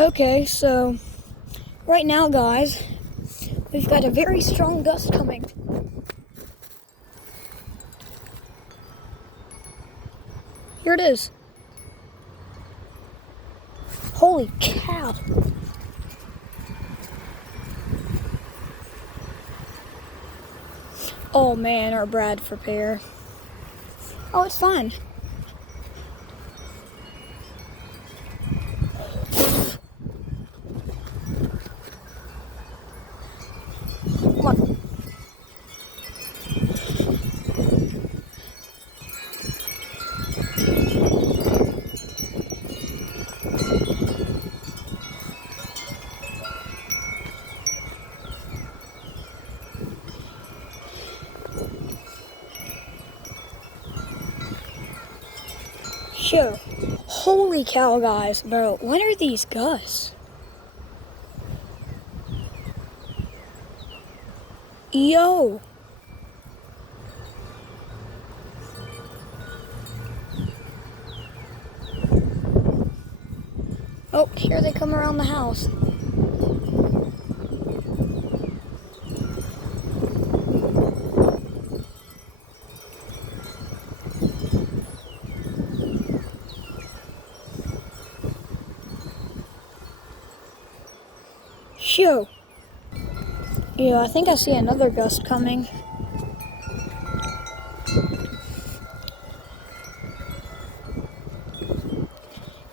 Okay, so right now, guys, we've got a very strong gust coming. Here it is. Holy cow. Oh man, our Bradford pear. Oh, it's fine. Come on. Sure. Holy cow, guys, bro. When are these gusts? Yo. Oh, here they come around the house. Shoo. Yeah, I think I see another gust coming.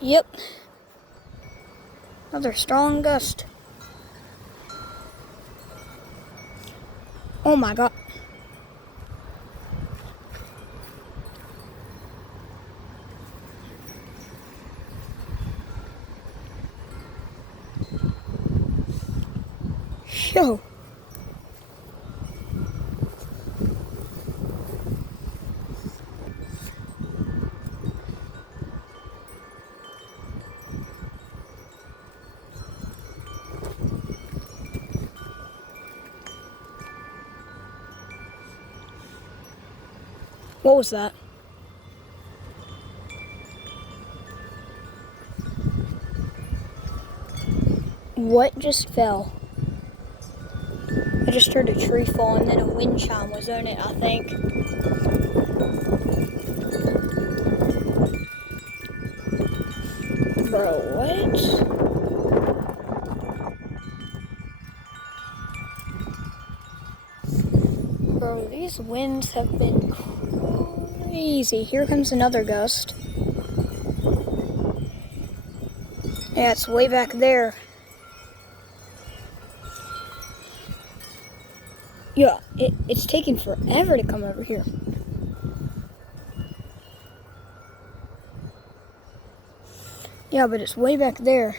Yep. Another strong gust. Oh my god. Shoo. What was that? What just fell? I just heard a tree fall and then a wind chime was on it, I think. Bro, what? Bro, these winds have been crazy. Here comes another gust. Yeah, it's way back there. Yeah, it's taking forever to come over here. Yeah, but it's way back there.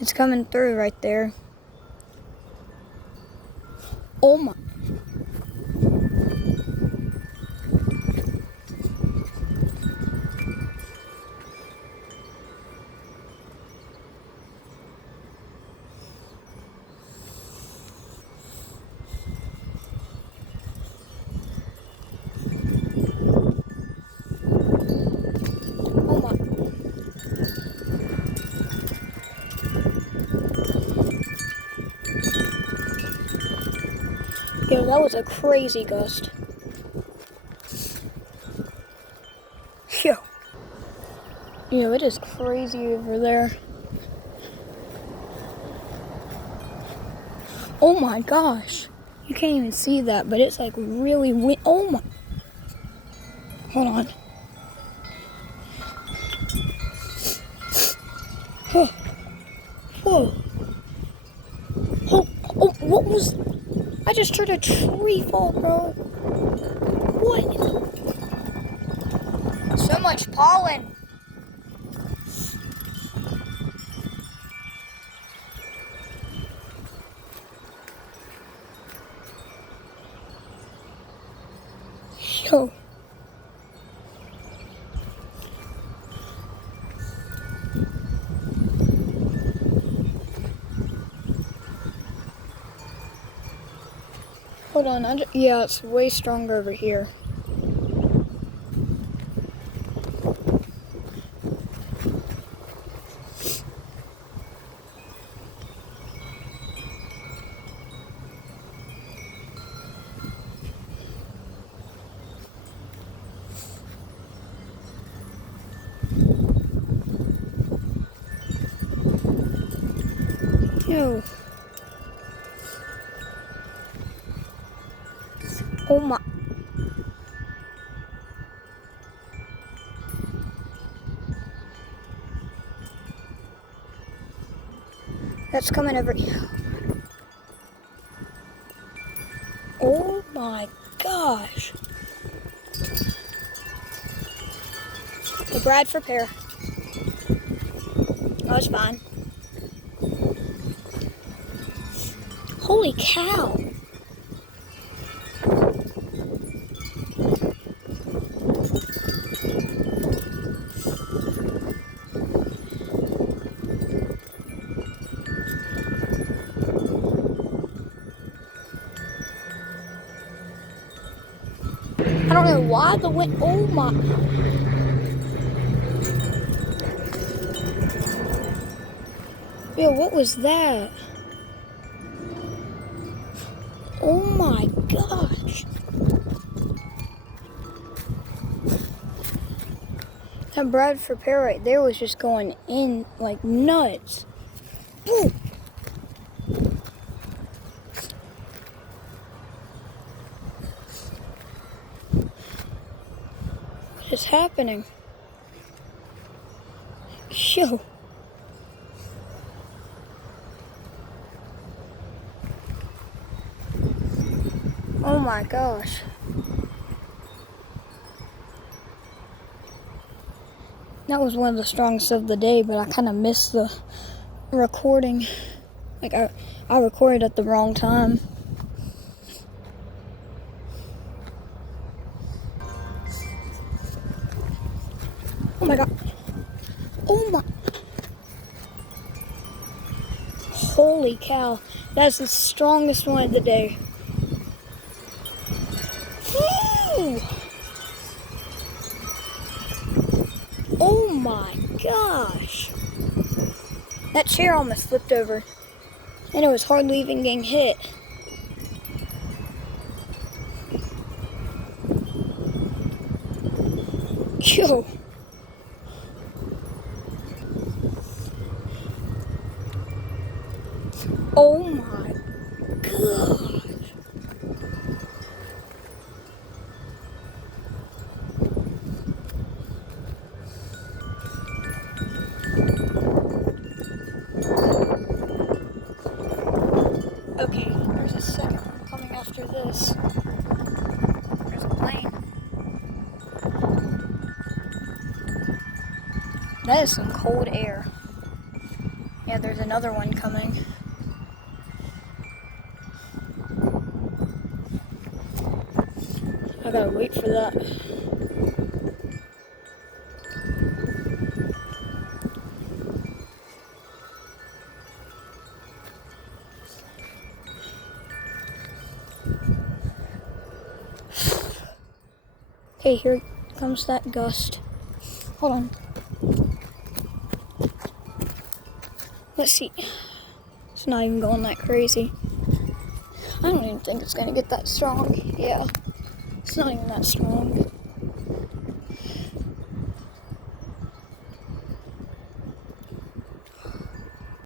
It's coming through right there. Oh my. Oh my. Yeah, that was a crazy gust. Phew. Yeah, it is crazy over there. Oh my gosh. You can't even see that, but it's like really oh my. Hold on. Huh. Whoa. Oh, what was... I just heard a tree fall, bro. What? So much pollen. Yo. Hold on, yeah, it's way stronger over here. No. Oh my. That's coming over. Oh my gosh. The Bradford pear. Oh, it's fine. Holy cow. I don't know why the wind. Oh my. Yo, what was that? Oh my gosh. That Bradford pear right there was just going in like nuts. Ooh. What is happening? Yo. Oh my gosh. That was one of the strongest of the day, but I kind of missed the recording. Like I recorded at the wrong time. Oh my god. Oh my. Holy cow. That's the strongest one of the day. Woo! Oh my gosh. That chair almost flipped over. And it was hardly even getting hit. Yo. Oh my gosh. Okay, there's a second one coming after this. There's a plane. That is some cold air. Yeah, there's another one coming. I gotta wait for that. Okay, here comes that gust. Hold on. Let's see. It's not even going that crazy. I don't even think it's gonna get that strong. Yeah, it's not even that strong.